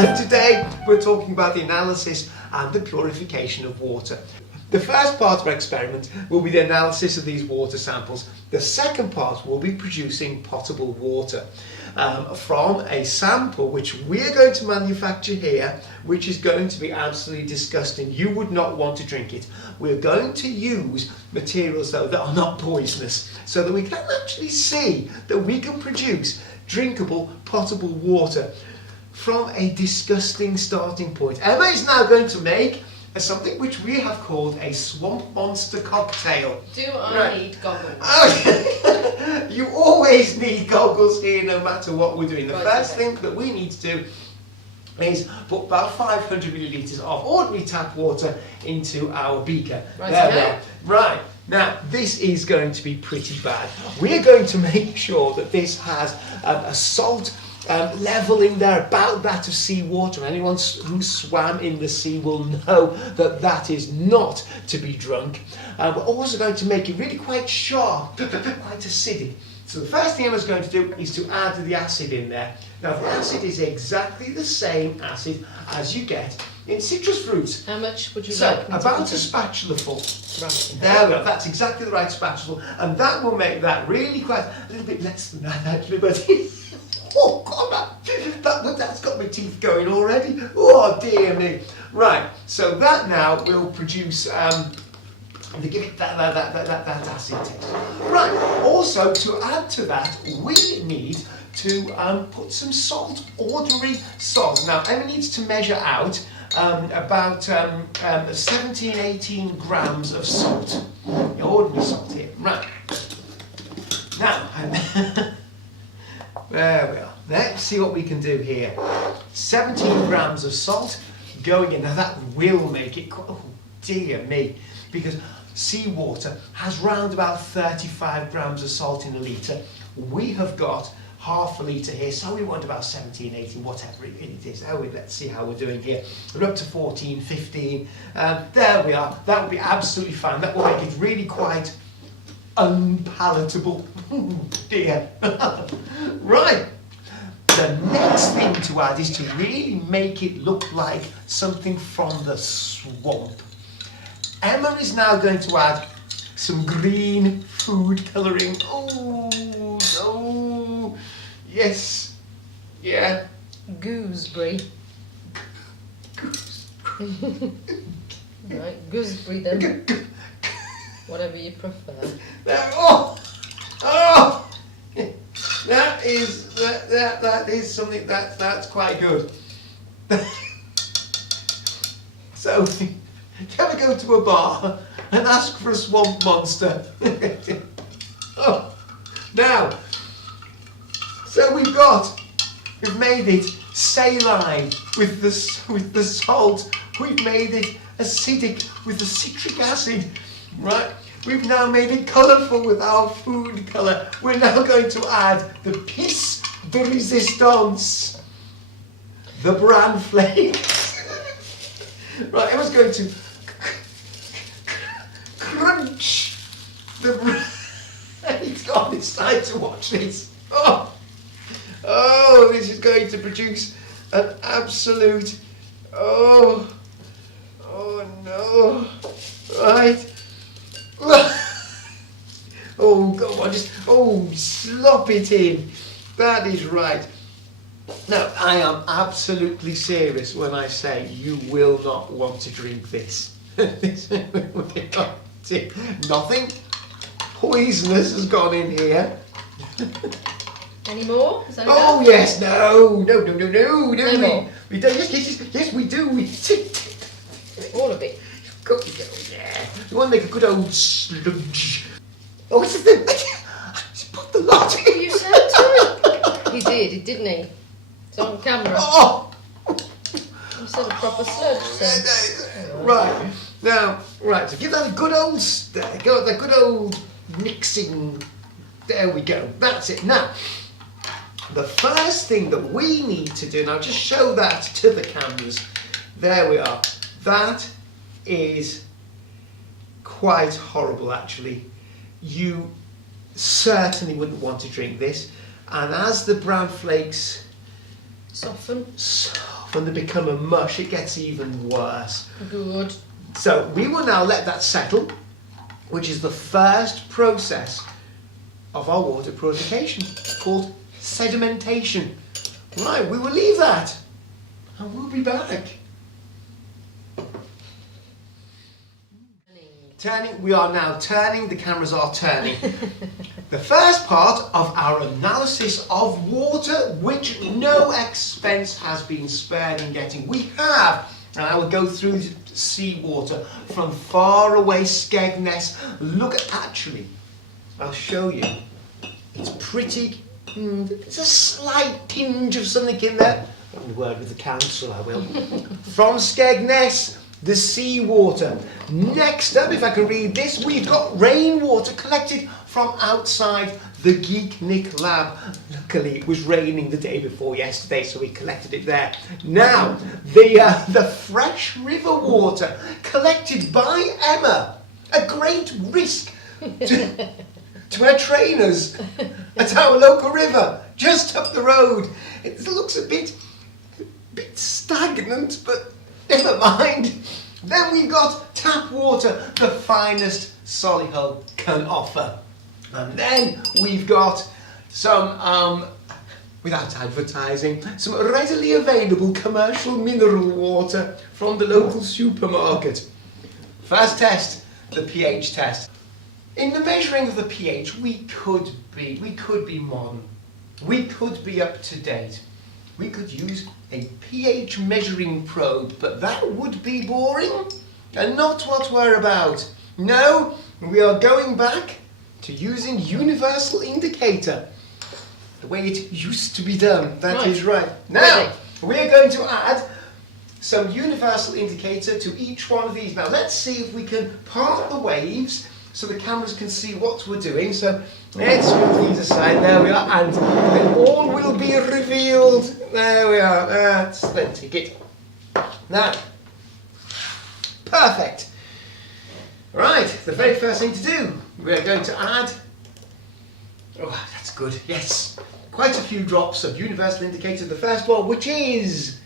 And today we're talking about the analysis and the purification of water. The first part of our experiment will be the analysis of these water samples. The second part will be producing potable water from a sample which we're going to manufacture here, which is going to be absolutely disgusting. You would not want to drink it. We're going to use materials though that are not poisonous, so that we can actually see that we can produce drinkable potable water from a disgusting starting point. Emma is now going to make something which we have called a swamp monster cocktail. Do I need goggles? Oh, you always need goggles here, no matter what we're doing. The first thing that we need to do is put about 500 millilitres of ordinary tap water into our beaker. There we are. Right, now this is going to be pretty bad. We're going to make sure that this has a salt level in there about that of seawater. Anyone who swam in the sea will know that that is not to be drunk. We're also going to make it really quite sharp, quite acidic. So the first thing Emma's going to do is to add the acid in there. Now the acid is exactly the same acid as you get in citrus fruits. How much would you So like? about a spatula full. Right. There we go, that's exactly the right spatula, and that will make that really quite a little bit less than that actually, but oh God, that's got my teeth going already. Oh dear me. Right, so that now will produce to give it that acid taste. Right, also to add to that, we need to put some salt, ordinary salt. Now Emma needs to measure out about 17, 18 grams of salt. Ordinary salt here. Right. Now, there we are. Let's see what we can do here. 17 grams of salt going in. Now that will make it quite, oh dear me, because seawater has round about 35 grams of salt in a litre. We have got half a litre here, so we want about 17, 18, whatever it is. Oh, let's see how we're doing here. We're up to 14, 15. There we are. That will be absolutely fine. That will make it really quite unpalatable. Oh dear. Right. The next thing to add is to really make it look like something from the swamp. Emma is now going to add some green food colouring. Oh no. Yes. Yeah. Gooseberry. Right, gooseberry then. Whatever you prefer. That is something that's quite good. So, can we go to a bar and ask for a swamp monster? Oh, now, so we've made it saline with the salt. We've made it acidic with the citric acid, right? We've now made it colourful with our food colour. We're now going to add the piece de resistance, the bran flakes. Right, Emma's going to crunch the bran. God, it's time to watch this. Oh, this is going to produce an absolute, oh no, right. Oh, go on, slop it in. That is right. Now, I am absolutely serious when I say you will not want to drink this. Nothing poisonous has gone in here. Any more? Oh, yes, no. No more. We don't, yes, we do. All of it. Yeah. You want to make a good old sludge. Oh, it's the thing. I just put the lot in. You said to me. He did, didn't he? It's on camera. Oh! You said a proper sludge. So. Right. Now, so give that a good old the good old mixing. There we go. That's it. Now, the first thing that we need to do, and I'll just show that to the cameras. There we are. That is quite horrible, actually. You certainly wouldn't want to drink this. And as the bran flakes soften, when they become a mush, it gets even worse. Good. So we will now let that settle, which is the first process of our water purification, called sedimentation. Right, we will leave that, and we'll be back. Turning, we are now turning, the cameras are turning. The first part of our analysis of water, which no expense has been spared in getting. We have, and I will go through seawater from far away Skegness. Look at, actually, I'll show you. It's pretty, there's a slight tinge of something in there. I'm going to word with the council, I will. From Skegness, the seawater. Next up, if I can read this, we've got rainwater collected from outside the Geek Nick lab. Luckily, it was raining the day before yesterday, so we collected it there. Now, the fresh river water collected by Emma, a great risk to our trainers at our local river, just up the road. It looks a bit stagnant, but never mind. Then we've got tap water, the finest Solihull can offer. And then we've got some, without advertising, some readily available commercial mineral water from the local supermarket. First test, the pH test. In the measuring of the pH, we could be modern. We could be up to date. We could use a pH measuring probe, but that would be boring and not what we're about. No, we are going back to using universal indicator, the way it used to be done. That is right. Now, we're going to add some universal indicator to each one of these. Now, let's see if we can part the waves so the cameras can see what we're doing. So let's move these aside. There we are, and then all will be revealed. There we are. That's the ticket. Now, perfect. Right, the very first thing to do, we're going to add, oh, that's good, yes, quite a few drops of universal indicator. The first one, which is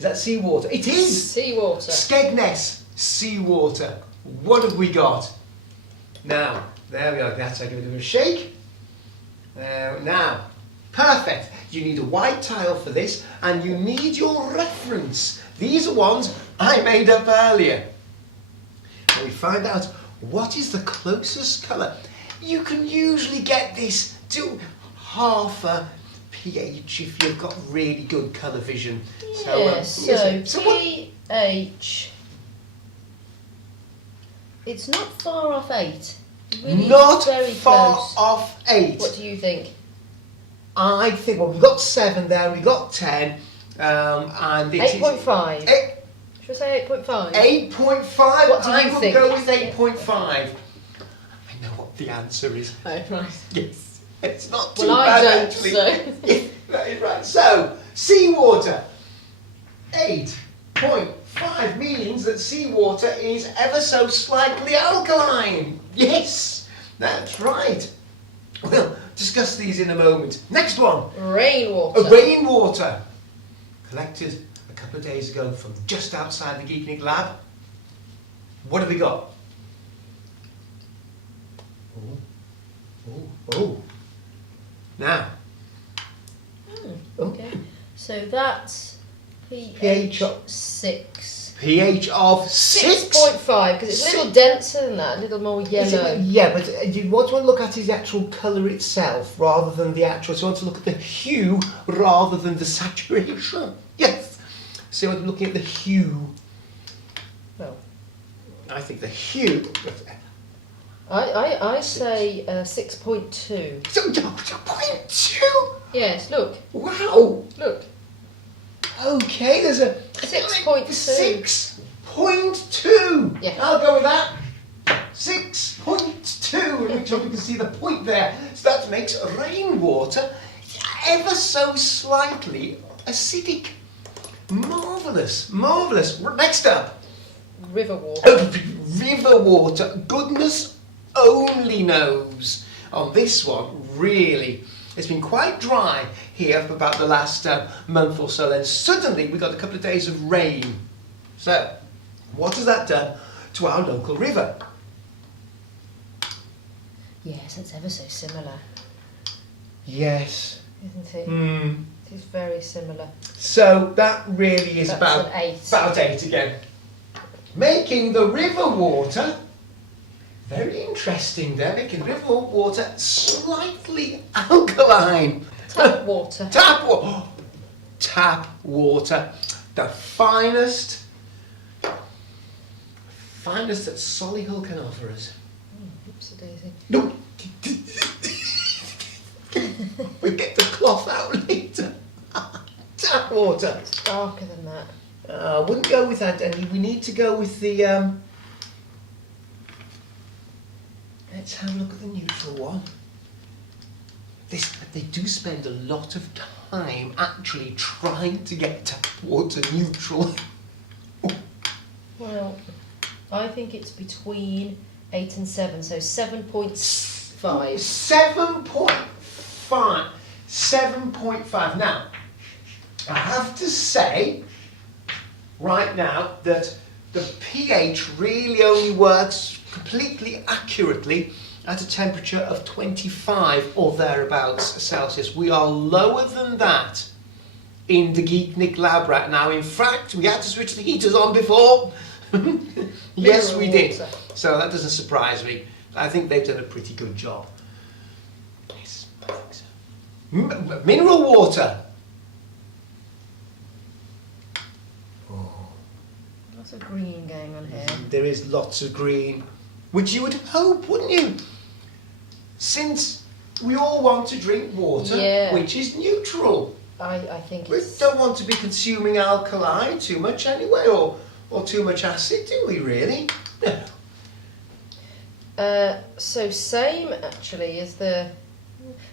that seawater? It is! Seawater. Skegness seawater. What have we got? Now, there we are, that's a bit of a shake. Now, perfect. You need a white tile for this, and you need your reference. These are ones I made up earlier. And we find out what is the closest colour. You can usually get this to half a pH if you've got really good colour vision. Yes, so pH. It's not far off 8. Really not very far close. off 8. What do you think? I think, well, we've got 7 there, we've got 10, and it 8.5. Should we say 8.5? 8.5. What do you I will think? go with 8.5. I know what the answer is. Oh, right. Yes, it's not too Well, I bad don't, actually. so. Yeah, that is right. So, seawater, 8.5 means that seawater is ever so slightly alkaline. Yes, that's right. We'll discuss these in a moment. Next one. Rainwater. Rainwater. Collected a couple of days ago from just outside the Geek Nick lab. What have we got? Oh. Now. Okay. So that's pH of 6. pH of 6. 6.5, because it's a little denser than that, a little more yellow. Yeah, but what you want to look at is the actual colour itself rather than the actual. So you want to look at the hue rather than the saturation. Yes. So I'm looking at the hue. Well, I think the hue. I say 6.2. So 0.2. Yes, look. Wow. Look. Okay, there's a 6.2. 6.2. Yeah. I'll go with that. 6.2. Make sure we can see the point there. So that makes rainwater ever so slightly acidic. Marvellous, marvellous. Next up. River water. River water. Goodness only knows. On this one, really, it's been quite dry here for about the last month or so. Then suddenly we got a couple of days of rain. So what has that done to our local river? Yes, it's ever so similar, Yes. isn't it? Hmm. It is very similar. So that really is That's about an 8. about 8 again. Making the river water, very interesting there, making the river water slightly alkaline. Tap water. Tap water, the finest that Solihull can offer us. Oopsie daisy. No. We'll get the cloth out later. Tap water. It's darker than that. I wouldn't go with that, Danny. We need to go with the. Let's have a look at the neutral one. They do spend a lot of time actually trying to get tap water neutral. Well, I think it's between 8 and 7, so 7.5. 7.5. 7.5. Now, I have to say, right now, that the pH really only works completely accurately at a temperature of 25 or thereabouts Celsius. We are lower than that in the Geeknik lab right now. In fact, we had to switch the heaters on before. Yes, we did. So that doesn't surprise me. I think they've done a pretty good job. Yes, I think so. Mineral water. Lots of green going on here. There is lots of green, which you would hope, wouldn't you? Since we all want to drink water, Yeah. which is neutral. I think We it's... don't want to be consuming alkali too much anyway, or too much acid, do we really? No. So same actually as the...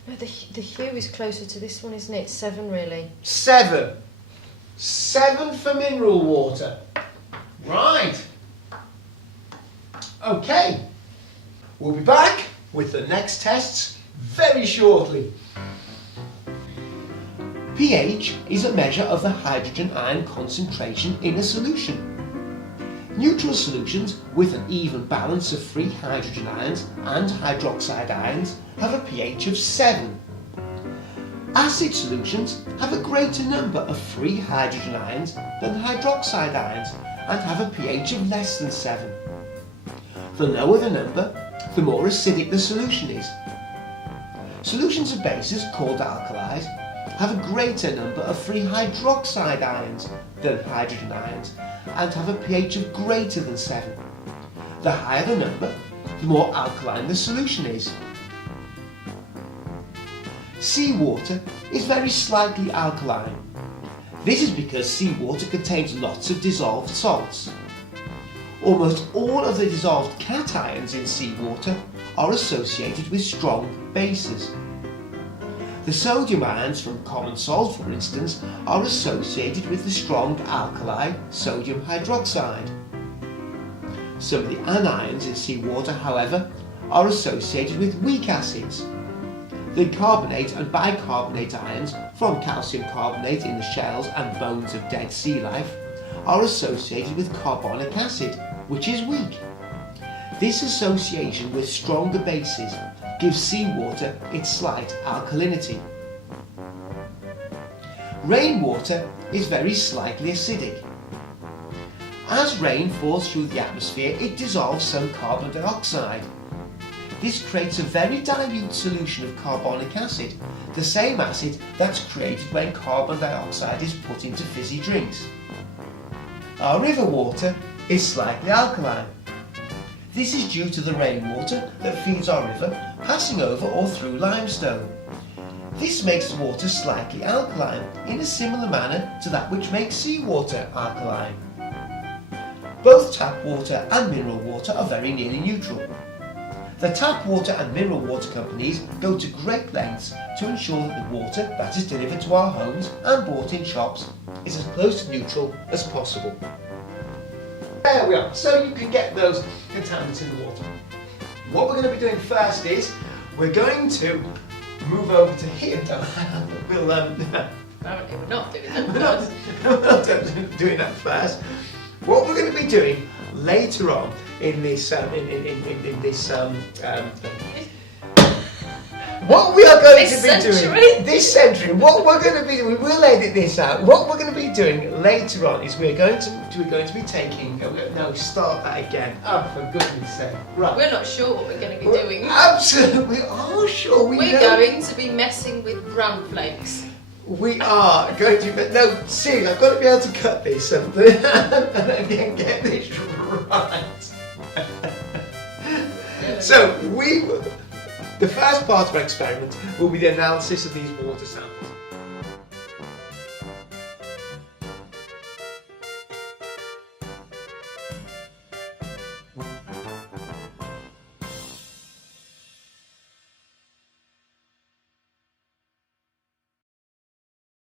No, the hue is closer to this one, isn't it? 7 really. 7. 7 for mineral water. Right. Okay. We'll be back with the next tests very shortly. pH is a measure of the hydrogen ion concentration in a solution. Neutral solutions with an even balance of free hydrogen ions and hydroxide ions have a pH of 7. Acid solutions have a greater number of free hydrogen ions than hydroxide ions and have a pH of less than 7. The lower the number, the more acidic the solution is. Solutions of bases called alkalis have a greater number of free hydroxide ions than hydrogen ions and have a pH of greater than 7. The higher the number, the more alkaline the solution is. Seawater is very slightly alkaline. This is because seawater contains lots of dissolved salts. Almost all of the dissolved cations in seawater are associated with strong bases. The sodium ions from common salt, for instance, are associated with the strong alkali sodium hydroxide. Some of the anions in seawater, however, are associated with weak acids. The carbonate and bicarbonate ions from calcium carbonate in the shells and bones of dead sea life are associated with carbonic acid, which is weak. This association with stronger bases gives seawater its slight alkalinity. Rainwater is very slightly acidic. As rain falls through the atmosphere, it dissolves some carbon dioxide. This creates a very dilute solution of carbonic acid, the same acid that's created when carbon dioxide is put into fizzy drinks. Our river water is slightly alkaline. This is due to the rainwater that feeds our river passing over or through limestone. This makes the water slightly alkaline in a similar manner to that which makes seawater alkaline. Both tap water and mineral water are very nearly neutral. The tap water and mineral water companies go to great lengths to ensure that the water that is delivered to our homes and bought in shops is as close to neutral as possible. There we are, so you can get those contaminants in the water. What we're going to be doing first is we're going to move over to here. We'll Apparently we're not doing that we're not doing that first. What we're going to be doing later on in this what we are going to be doing this century, what we're going to be doing, we'll edit this out. What we're going to be doing later on is we're going to be taking. No, start that again. Oh, for goodness' sake! Right. We're not sure what we're going to be doing. Absolutely, we are sure. We're going to be messing with bran flakes. We are going to, but no, seriously, I've got to be able to cut this and again get this right. So the first part of our experiment will be the analysis of these water samples.